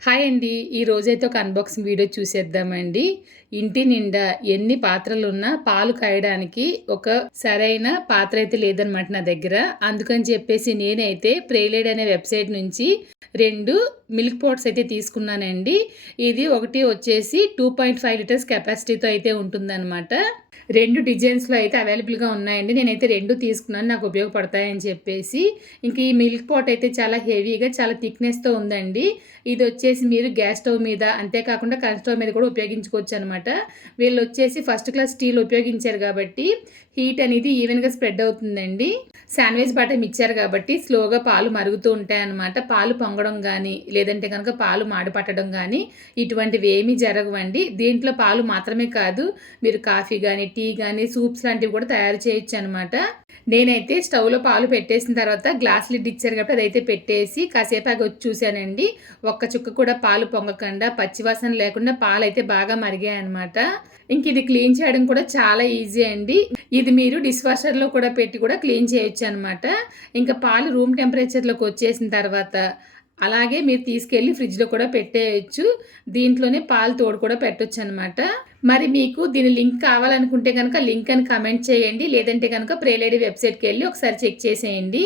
Hi అండి. ఈ రోజైతే ఒక అన్బాక్సింగ్ వీడియో చూసేద్దామండి. ఇంటి నిండా ఎన్ని పాత్రలున్నా పాలు కాయడానికి ఒక సరైన పాత్ర అయితే లేదనమాట నా దగ్గర. అందుకని చెప్పేసి నేనైతే ప్రేలేడ్ అనే వెబ్సైట్ నుంచి 2 మిల్క్ పోట్స్ అయితే తీసుకున్నానండి. ఇది ఒకటి వచ్చేసి 2.5 లీటర్స్ కెపాసిటీతో అయితే ఉంటుందన్నమాట. 2 డిజైన్స్‌లో అయితే అవైలబుల్‌గా ఉన్నాయండి. నేనైతే 2 తీసుకున్నాను. నాకు ఉపయోగపడతాయని చెప్పేసి. ఇంక ఈ మిల్క్ పాట్ అయితే చాలా హెవీగా, చాలా థిక్‌నెస్‌తో ఉందండి. ఇదొచ్చేసి మీరు గ్యాస్ స్టవ్ మీద, అంతేకాకుండా కరెంట్ స్టవ్ మీద కూడా ఉపయోగించుకోవచ్చనమాట. వీళ్ళొచ్చేసి ఫస్ట్ క్లాస్ స్టీల్ ఉపయోగించారు కాబట్టి, హీట్ అనేది ఈవెన్‌గా స్ప్రెడ్ అవుతుందండి. శాండ్విచ్ బటన్ ఇచ్చారు కాబట్టి స్లోగా పాలు మరుగుతూ ఉంటాయన్నమాట. పాలు పొంగడం గానీ, లేదంటే గనక పాలు మాడి పట్టడం గానీ, ఇటువంటివి ఏమీ జరగవండి. దీంట్లో పాలు మాత్రమే కాదు, మీరు కాఫీ గానీ, టీ గానీ, సూప్స్ లాంటివి కూడా తయారు చేయొచ్చనమాట. నేనైతే స్టవ్‌లో పాలు పెట్టేసిన తర్వాత గ్లాస్ లిడ్ ఇచ్చారు కాబట్టి అదైతే పెట్టేసి కాసేపు ఆగొచ్చి చూశానండి. ఒక్క చుక్క కూడా పాలు పొంగకుండా, పచ్చివాసన లేకుండా పాలైతే బాగా మరిగాయనమాట. ఇంకిది క్లీన్ చేయడం కూడా చాలా ఈజీ అండి. ఇది మీరు డిష్ వాషర్‌లో కూడా పెట్టి కూడా క్లీన్ చేయొచ్చనమాట. ఇంకా పాలు రూమ్ టెంపరేచర్‌లోకి వచ్చేసిన తర్వాత అలాగే మీరు తీసుకెళ్ళి ఫ్రిడ్జ్‌లో కూడా పెట్టేయొచ్చు. దీంట్లోనే పాలు తోడు కూడా పెట్టొచ్చనమాట. మరి మీకు దీని లింక్ కావాలనుకుంటే గనక లింక్ అని కామెంట్ చేయండి. లేదంటే గనక ప్రేలేడి వెబ్‌సైట్‌కెళ్ళి ఒకసారి చెక్ చేసేయండి.